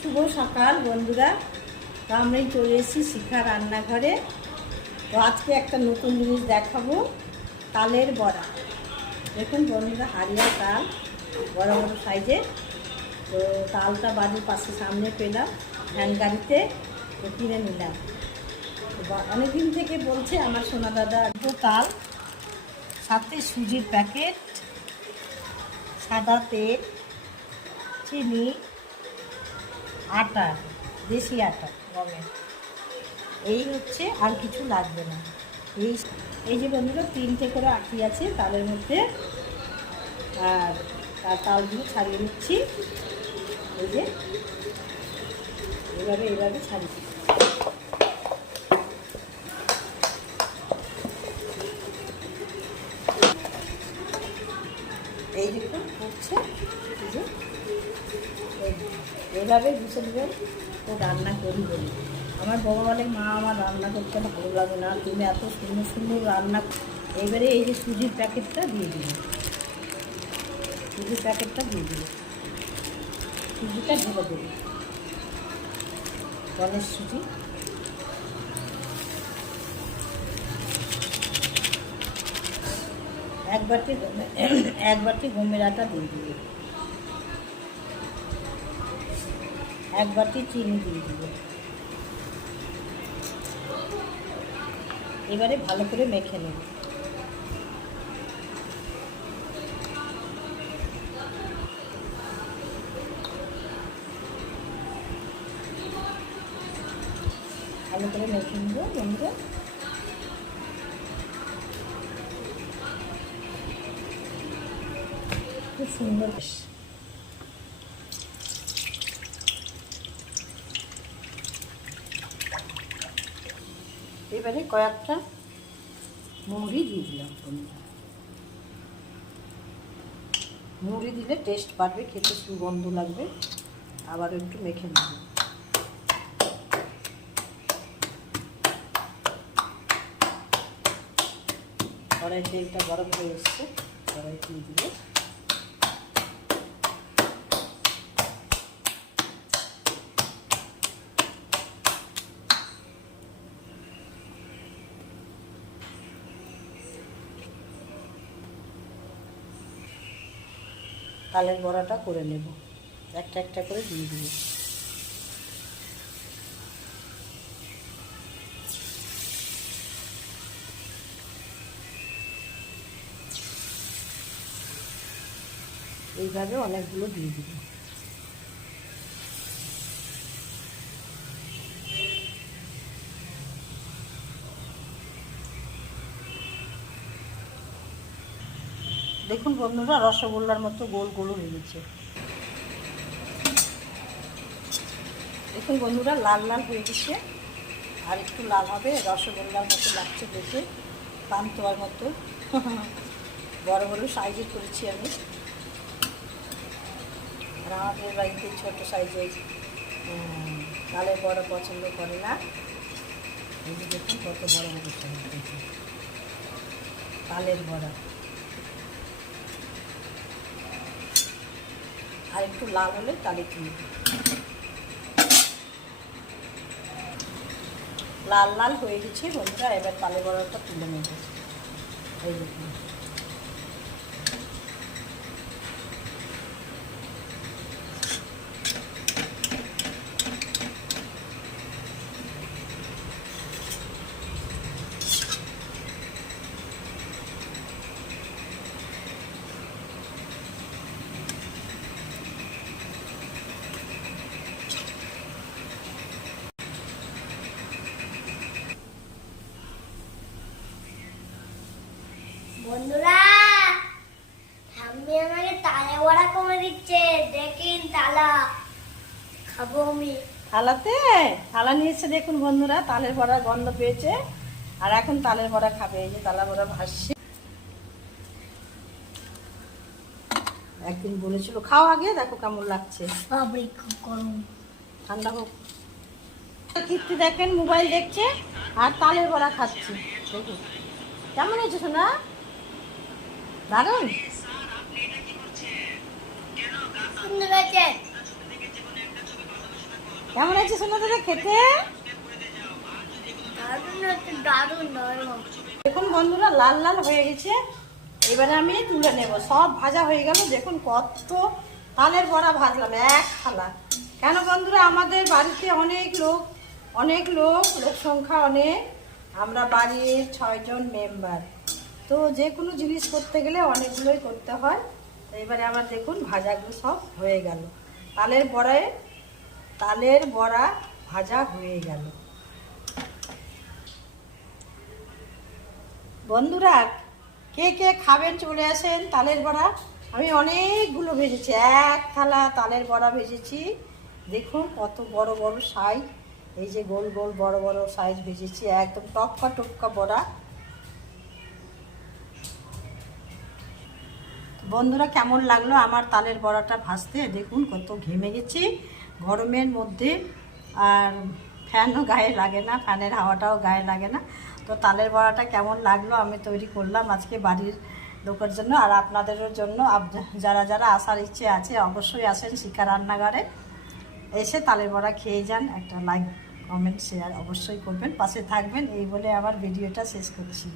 শুভ সকাল, বন্ধুরা। তো আমরাই চলে এসেছি শিখা রান্নাঘরে। তো আজকে একটা নতুন জিনিস দেখাবো, তালের বড়া। দেখুন বন্ধুরা হারিয়া তাল, বড় বড় সাইজের তো তালটা বাড়ির পাশে সামনে পেলাম ভ্যান গাড়িতে, তো কিনে নিলাম। অনেকদিন থেকে বলছে আমার সোনা দাদা দুটো তাল, সাথে সুজির প্যাকেট, সাদা তেল, চিনি আটা, দেশি আটা, গমের। এই হচ্ছে আর কিছু লাগবে না। এই এই যে বন্ধুরা, তিনটে করে আটি আছে, তালের মধ্যে। আর তার তালগুলো ছাড়িয়ে নিচ্ছি। এই যে, এভাবে এভাবে ছাড়িয়ে এই দেখুন হচ্ছে এই যে এই- এইভাবে দেবেন ও রান্না করি বলি। আমার বাবা বলে, মা, আমার রান্না করতে ভালো লাগে না। তুমি এত সুন্দর সুন্দর রান্না এবারে এই যে সুজির প্যাকেটটা দিয়ে দিবে সুজির প্যাকেটটা দিয়ে দিবে সুজিটা ঢেলে দেবে গণেশ সুজি। এক বাটি গমে- এক বাটি গমের আটা দিয়ে দিবে এক বাটি চিনি দিয়ে দিবে। এবারে ভালো করে মেখে নেব। ভালো করে মেখে নেব বন্ধুরা। খুব সুন্দর এবারে কয়েকটা মুড়ি দিয়ে দিলাম। মুড়ি দিলে টেস্ট বাড়বে, খেতে সুগন্ধ লাগবে। আবার একটু মেখে নেব। কড়াই তেলটা গরম হয়ে এসছে কড়াই দিয়ে দিলে তালের বড়াটা করে নেব। একটা একটা করে দিয়ে দিব। এইভাবে অনেকগুলো দিয়ে দিব। দেখুন বন্ধুরা, রসগোল্লার মতো গোল গোল হয়ে গেছে দেখুন বন্ধুরা, লাল লাল হয়ে গেছে। আর একটু লাল হবে, রসগোল্লার মতো লাগছে দেখে পান্তুয়ার মতো। বড় বড় সাইজে করেছি আমি। আর আমাদের বাড়িতে ছোটো সাইজে তালের বড় পছন্দ করে না। দেখুন কত বড় বড় সাইজ তালের বড়া। আর একটু লাল হলে তাহলে চিনি লাল লাল হয়ে গেছে, বন্ধুরা, এবার তালে বড়টা তুলে নেব। এই দেখুন। বন্ধুরা ঠাম্মি আমাকে তালে বড়া কমে দিচ্ছে। দেখেন তালা। খাব আমি। থালাতে থালা নিয়েছে দেখুন বন্ধুরা তালের বড়া গন্ধ পেয়েছে। আর এখন তালের বড়া খাবে এই যে তালা বড়া ভাসছে। একদিন বলেছিল খাও আগে দেখো কেমন লাগছে। ঠান্ডা হোক। কীর্তি দেখেন মোবাইল দেখছে আর তালের বড়া খাচ্ছে। দেখুন। কেমন হয়েছে শোনা দারুণ। কেমন আছে শোনো দাদা, খেতে? দেখুন বন্ধুরা, লাল লাল হয়ে গেছে। এবারে আমি তুলে নেব। সব ভাজা হয়ে গেল। দেখুন কত তালের বড়া ভাজলাম, এক থালা। কেন বন্ধুরা, আমাদের বাড়িতে অনেক লোক অনেক লোক লোক সংখ্যা অনেক। আমরা বাড়ির ছয়জন মেম্বার। তো যে কোনো জিনিস করতে গেলে অনেকগুলোই করতে হয়। তো এবারে আবার দেখুন ভাজাগুলো সব হয়ে গেল। তালের বড়ায়, তালের বড়া ভাজা হয়ে গেল। বন্ধুরা, কে কে খাবেন চলে আসেন তালের বড়া? আমি অনেকগুলো ভেজেছি, এক থালা তালের বড়া ভেজেছি। দেখুন কত বড় বড় সাইজ এই যে গোল গোল বড় বড় সাইজ ভেজেছি, একদম টপকা টপকা বড়া। বন্ধুরা, কেমন লাগল আমার তালের বড়াটা ভাজতে? দেখুন কত ঘেমে গেছি গরমের মধ্যে আর ফ্যানও গায়ে লাগে না, ফ্যানের হাওয়াটাও গায়ে লাগে না। তো তালের বড়াটা কেমন লাগল আমি তৈরি করলাম আজকে বাড়ির লোকের জন্য আর আপনাদেরও জন্য। যারা যারা আসার ইচ্ছে আছে অবশ্যই আসেন শিখা রান্নাঘরে। এসে তালের বড়া খেয়ে যান, একটা লাইক, কমেন্ট, শেয়ার অবশ্যই করবেন, পাশে থাকবেন। এই বলে আবার ভিডিওটা শেষ করছি।